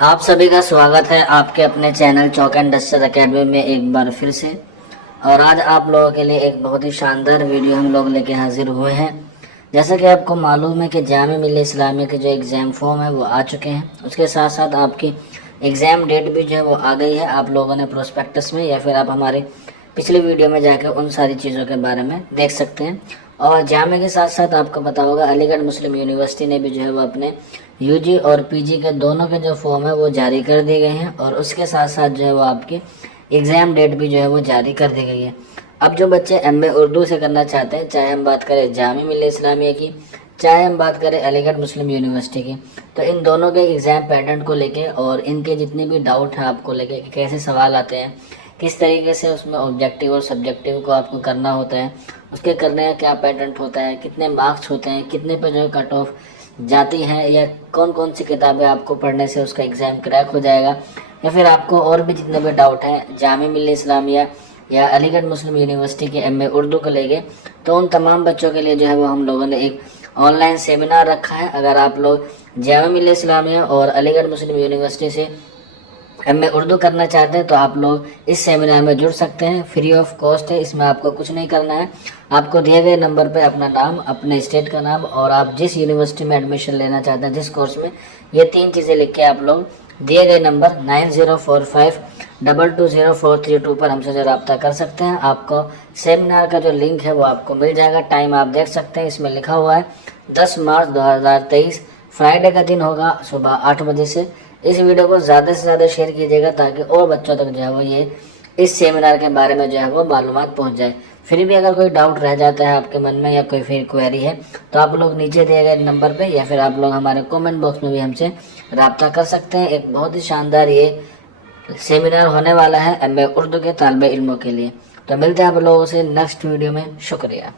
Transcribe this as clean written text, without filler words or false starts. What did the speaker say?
आप सभी का स्वागत है आपके अपने channel chalk and duster academy में एक बार फिर से। और आज आप लोगों के लिए एक बहुत ही शानदार वीडियो हम लोग लेके हाजिर हुए हैं। जैसा कि आपको मालूम है कि जामिया मिल्लिया इस्लामिया के जो एग्ज़ाम फॉर्म है वो आ चुके हैं, उसके साथ साथ आपकी एग्ज़ाम डेट भी जो है वो आ गई है। आप लोगों ने प्रोस्पेक्टस में या फिर आप हमारे पिछले वीडियो में जाकर उन सारी चीज़ों के बारे में देख सकते हैं। और जामिया के साथ साथ आपको पता होगा अलीगढ़ मुस्लिम यूनिवर्सिटी ने भी जो है वो अपने यूजी और पीजी के दोनों के जो फॉर्म है वो जारी कर दिए गए हैं, और उसके साथ साथ जो है वो आपकी एग्ज़ाम डेट भी जो है वो जारी कर दी गई है। अब जो बच्चे एमए उर्दू से करना चाहते हैं, चाहे हम बात करें जामिया मिल्लिया इस्लामिया की, चाहे हम बात करें अलीगढ़ मुस्लिम यूनिवर्सिटी की, तो इन दोनों के एग्ज़ाम पैटर्न को लेके और इनके जितने भी डाउट हैं आपको लेके कि कैसे सवाल आते हैं, किस तरीके से उसमें ऑब्जेक्टिव और सब्जेक्टिव को आपको करना होता है, उसके करने का क्या पैटर्न होता है, कितने मार्क्स होते हैं, कितने पे जो है कट ऑफ जाती हैं, या कौन कौन सी किताबें आपको पढ़ने से उसका एग्ज़ाम क्रैक हो जाएगा, या फिर आपको और भी जितने भी डाउट हैं जामिया मिल्लिया इस्लामिया या अलीगढ़ मुस्लिम यूनिवर्सिटी के एमए उर्दू को लेके, तो उन तमाम बच्चों के लिए जो है वो हम लोगों ने एक ऑनलाइन सेमिनार रखा है। अगर आप लोग जामिया मिल्लिया इस्लामिया और अलीगढ़ मुस्लिम यूनिवर्सिटी से एमए उर्दू करना चाहते हैं तो आप लोग इस सेमिनार में जुड़ सकते हैं। फ्री ऑफ कॉस्ट है, इसमें आपको कुछ नहीं करना है। आपको दिए गए नंबर पे अपना नाम, अपने स्टेट का नाम और आप जिस यूनिवर्सिटी में एडमिशन लेना चाहते हैं, जिस कोर्स में, ये 3 चीज़ें लिख के आप लोग दिए गए नंबर 9045220432 पर हमसे जो रब्ता कर सकते हैं। आपको सेमिनार का जो लिंक है वो आपको मिल जाएगा। टाइम आप देख सकते हैं, इसमें लिखा हुआ है 10 मार्च 2023 फ्राइडे का दिन होगा, सुबह 8 बजे से। इस वीडियो को ज़्यादा से ज़्यादा शेयर कीजिएगा ताकि और बच्चों तक जो है वो ये इस सेमिनार के बारे में जो है वो मालूमात पहुंच जाए। फिर भी अगर कोई डाउट रह जाता है आपके मन में या कोई फिर क्वेरी है तो आप लोग नीचे दिए गए नंबर पे या फिर आप लोग हमारे कमेंट बॉक्स में भी हमसे रब्ता कर सकते हैं। एक बहुत ही शानदार ये सेमिनार होने वाला है एमए उर्दू के तालिबे इल्मों के लिए। तो मिलते हैं आप लोगों से नेक्स्ट वीडियो में। शुक्रिया।